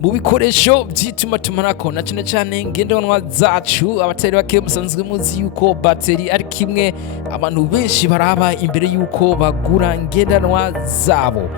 mu bikoresho by'itumatumanako na cyane ngendanwa zacu abatari bake musanzwe muzi yuko bateri ari kimwe abantu benshi baraba imbere yuko bagura ngendanwa zabo.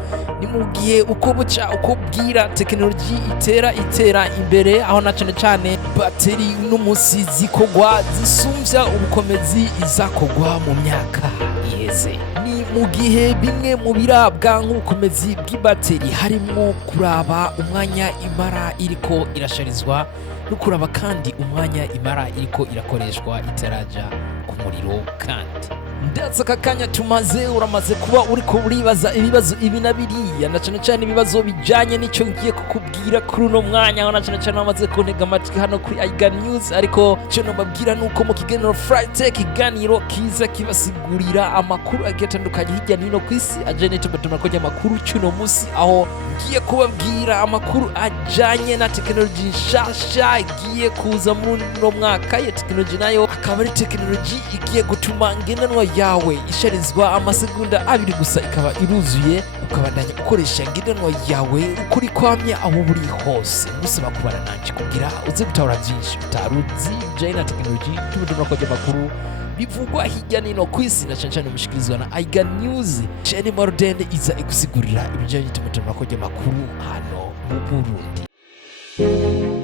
Ni mu gihe uko buca uko bwira tekinoloji itera imbere, aho na cyane bateri n'umunsi zikogwa zisumbya ubukomezi izakogwa mu myaka iheze. Ni mu gihe bimwe mu birabwa nk'ubukomezi bw'ibateri harimo kuraba umwanya imara iriko irasharizwa no kuraba kandi umwanya imara iriko irakoreshwa itaraja ku muriro. Kandi ndatse akanya tumaze uramaze kuba uriko uribaza ibibazo ibi na biriya, na cyane ibibazo bijanye n'icyo ngiye kukubwira kuri uno mwanya, aho na cyane wamaze kuntega amatwi hano kuri IgaNews. Ariko cyo nobabwira nuko mu kiganiro Friday, ikiganiro kiza kibasigurira amakuru agiye atandukanye hirya no ku isi ajanye n'itumatumako ry'amakuru cy'uno munsi, aho ngiye kubabwira amakuru ajanye na tekinoloji nshasha igiye kuza muri uno mwaka. Iyo tekinoloji nayo akaba ari tekinoloji igiye gutuma ngendanwa yawe isharizwa amasegunda 2 gusa ikaba iruzuye, ukabandanya ukoresha ngendanwa yawe ukuri kwamye aho buri hose. Musaba kubana nanje kugira uze gutahura byinshi utaruzi bijanye na tekinoloji y'itumatumako ry'amakuru bivugwa hirya no ku isi, na cyane mushikirizwa na IgaNews. Chene Mordende iza igusigurira ibijanye n'itumatumako ry'amakuru hano mu Burundi.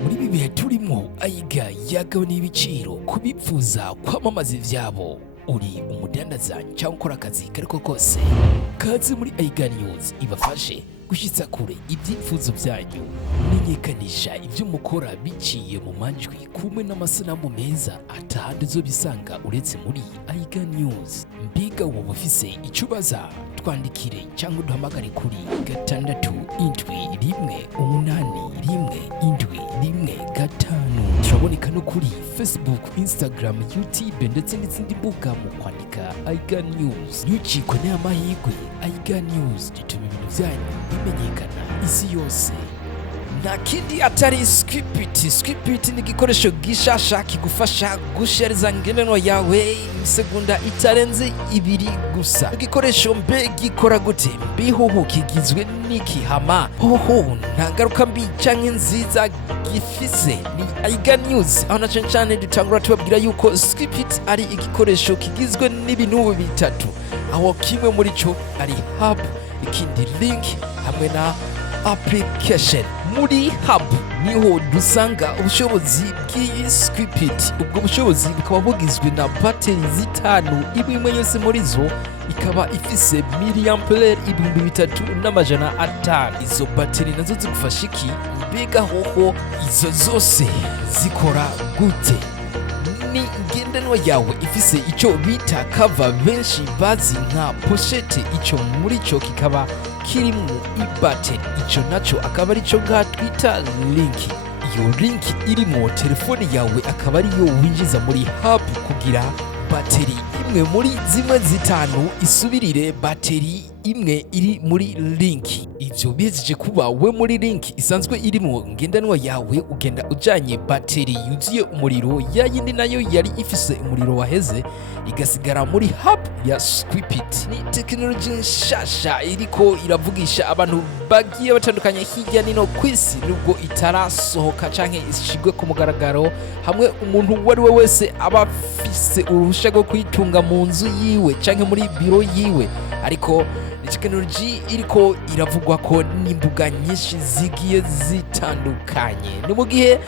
Muri ibi bihe turimo, Aiga yagabanya ibiciro kubipfuza kwamamaza ivyabo. Uri umudandaza cyangwa ukora akazi kariko kose, kaze muri IgaNews ibafashe gushitsa kure ibyifuzo byanyu. Menyekanisha ibyo mukora biciye mu manjwi kumwe n'amasanamu meza atahandi zo bisanga uretse muri IgaNews. Mbiga wowe ufise icubaza, twandikire cyangwa duhamagare kuri 6718175. Turaboneka no kuri Facebook, Instagram, YouTube ndetse n'izindi mbuga mu kwandika IgaNews. Ntucikwe n'amahirwe, IgaNews gituma ibintu byanyu bimenyekana isi yose. Nta kindi atari Script ni igikoresho gishasha kigufasha gushariza ngendanwa yawe Misegunda Itarenze Ibiri gusa. Igikoresho mbe gikora gute? Mbihoho kigizwe n'ikihama hoho nta ngaruka mbi canke nziza gifise. Ni IgaNews aho na cyane dutangura tubabwira yuko Script ari igikoresho kigizwe n'ibintu bitatu, aho kimwe muri cyo ari hub, ikindi link hamwe na application. Muri hub niho dusanga ubushobozi bw'iyi Script. Ubwo bushobozi bukaba bugizwe na bateri zitanu, imwe yose muri zo ikaba ifise miliampere 3500. Izo bateri nazo zigufasha iki? Mbega hoho izo zose zikora gute? Ni ngendanwa yawe ifise icyo bita cover benshi bazi nka pochette, icyo muri cyo kikaba kirimo ibateri, icyo naco akaba ari cyo twita link. Iyo link irimo telefone yawe akaba ariyo winjiza muri hub kugira bateri imwe muri zimwe zitanu isubirire bateri imwe iri muri link. Ivyo bizije kuba we muri link isanzwe irimo ngendanwa yawe ugenda ujanye bateri yuzuye umuriro, yayindi nayo yari ifise umuriro waheze igasigara muri hub ya Script. Ni tekinoloji nshasha iriko iravugisha abantu bagiye batandukanye hirya no ku isi, nubwo itarasohoka canke ishigwe ku mugaragaro hamwe umuntu wari we wese aba afise uruhusha rwo kwitunga mu nzu yiwe canke muri biro yiwe. Ariko tekinoloji iriko iravugwa ko n'imbuga nyinshi zigiye zitandukanye. Ni mu gihe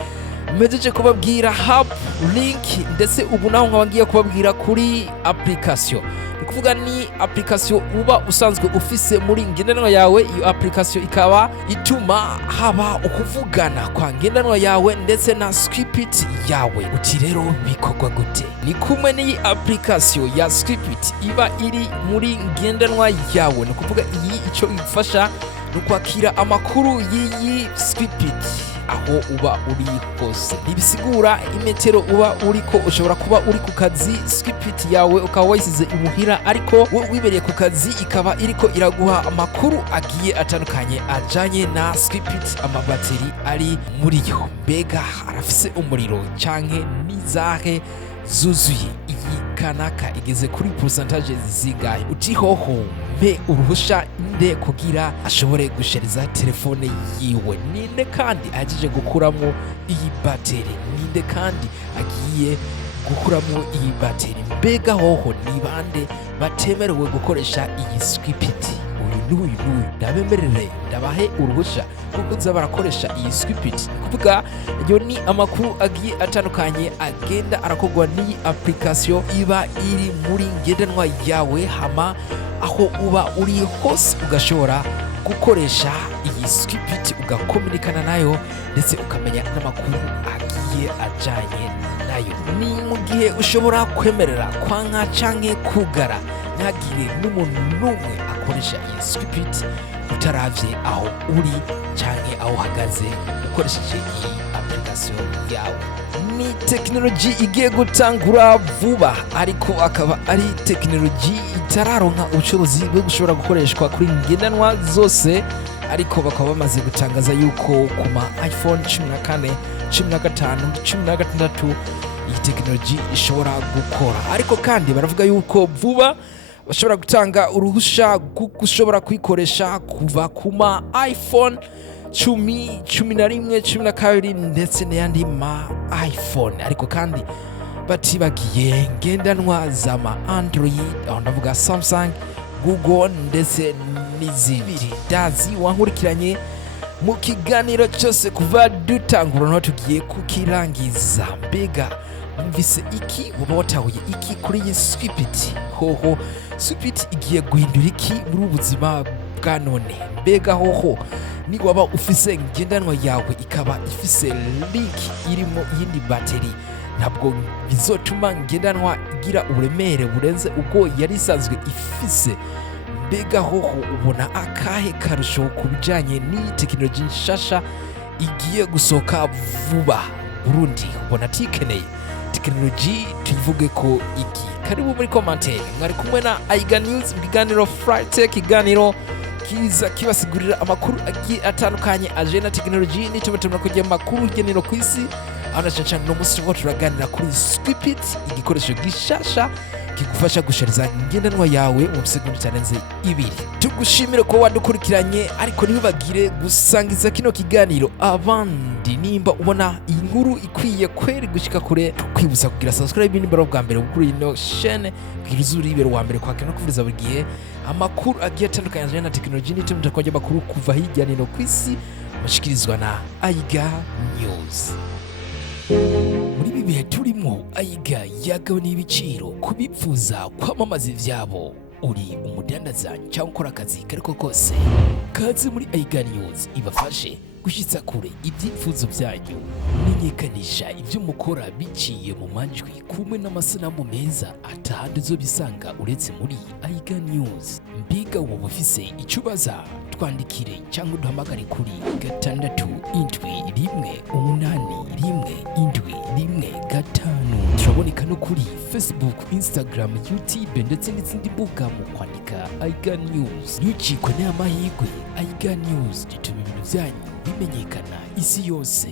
mejeje kubabwira hub, link ndetse ubu naho nkabangiye kubabwira kuri application. Kuvuga ni application uba usanzwe ufise muri ngendanwa yawe. Iyo application ikaba ituma haba ukuvugana kwa ngendanwa yawe ndetse na Script yawe. Uti rero bikorwa gute? Ni kumwe n'iyi application ya Script iba iri muri ngendanwa yawe. Ni kuvuga iyi icyo igufasha no kwakira amakuru y'iyi Script aho uba uri hose. Nibisigura imetero uba uriko, ushobora kuba uri ku kazi Script yawe ukaba wayisize imuhira, ariko wibereye ku kazi ikaba iriko iraguha amakuru agiye atandukanye ajanye na Script. Amabateri ari muri yo mbega arafise umuriro canke nizahe zuzuye? Iyi kanaka igeze kuri pourcentage zingahe, uti hoho mpe uruhusha nde kugira ashobore gushariza telefone yiwe, ninde kandi agije gukuramo iyi bateri, ninde kandi agiye gukuramo iyi bateri, mbega hoho ni bande batemerewe gukoresha iyi script. Uyu ndabemerere ndabahe uruhusha kuko kuza barakoresha iyi script. Kuvuga iyo ni amakuru agiye atandukanye agenda arakogwa n'iyi application iba iri muri ngendanwa yawe, hama aho uba uri hose ugashobora gukoresha iyi script ugakomunikana nayo ndetse ukamenya n'amakuru agiye ajanye nayo. Ni mu gihe ushobora kwemerera kwanka canke kugara ntagire n'umuntu n'umwe akoresha iyi script utaravye aho uri canke aho uhagaze ukoresheje iyi application yawe. Ni tekinoloji igiye gutangura vuba, ariko akaba ari tekinoloji itararonka ubushobozi bwo gushobora gukoreshwa kuri ngendanwa zose, ariko bakaba bamaze gutangaza yuko ku ma iPhone 14, 15, 16 iyi tekinoloji ishobora gukora. Ariko kandi baravuga yuko vuba bashobora gutanga uruhusha gushobora kwikoresha kuva ku ma iPhone 10, 11, 12 ndetse n'ayandi ma iPhone. Ariko kandi batibagiye ngendanwa za ma Android, aho ndavuga Samsung, Google ndetse n'izibiri. Dazi wankurikiranye mu kiganiro cyose kuva dutangura no tugiye kukirangiza, mbega mvise iki, uba watahuye iki kuri iyi script? Hoho script igiye guhindura iki muri ubuzima bwa none? Mbega hoho ni waba ufise ngendanwa yawe ikaba ifise link irimo yindi bateri, ntabwo bizotuma ngendanwa igira uburemere burenze ubwo yari isanzwe ifise. Mbega hoho ubona akahe karusho ku bijanye n'iyi tekinoloji nshasha igiye gusohoka vuba Burundi? Ubona tikeneye tekinoloji tuyivuge ko iki? Karibu muri commentaire. Mwari kumwe na IgaNews mu kiganiro Friday, ikiganiro kiza kibasigurira amakuru agiye atandukanye aje na tekinoloji n'itumatumira kujya amakuru igenero ku isi. Anashaka no musi wo turaganira kuri script, igikoresho gishasha kigufasha gushariza ngendanwa yawe mu Misegunda Itarenze Ibiri. Tugushimire ko wadukurikiranye, ariko ntibagire gusangiza kino kiganiro abandi. Nimba ubona iyi nkuru ikwiye kweri gushika kure, tukwibuza kugira subscribe nimba bwa mbere kuri ino chaîne kugira uzuribero wa mbere kwakira no kuvuriza buri gihe amakuru agiye atandukanye na tekinoloji n'itumatumira kujya amakuru kuva hirya no ku isi, mushikirizwa na IgaNews. Muri ibi bihe turimo, Iga yagabanije ibiciro kubipfuza kwamamaza ivyabo. Uri umudandaza cyangwa ukora akazi kariko kose, kaze muri IgaNews ibafashe gushitsa kure ibyipfuzo byanyu. Menyekanisha ibyo mukora biciye mu majwi kumwe n'amasanamu meza atahandi zo bisanga uretse muri IgaNews. Mbega wowe ufise icubaza, twandikire cyangwa uduhamagare kuri 6718115. Turaboneka no kuri Facebook, Instagram, YouTube ndetse n'izindi mbuga mu kwandika IgaNews. Ntucikwe n'amahirwe, IgaNews gituma ibintu byanyu bimenyekana isi yose.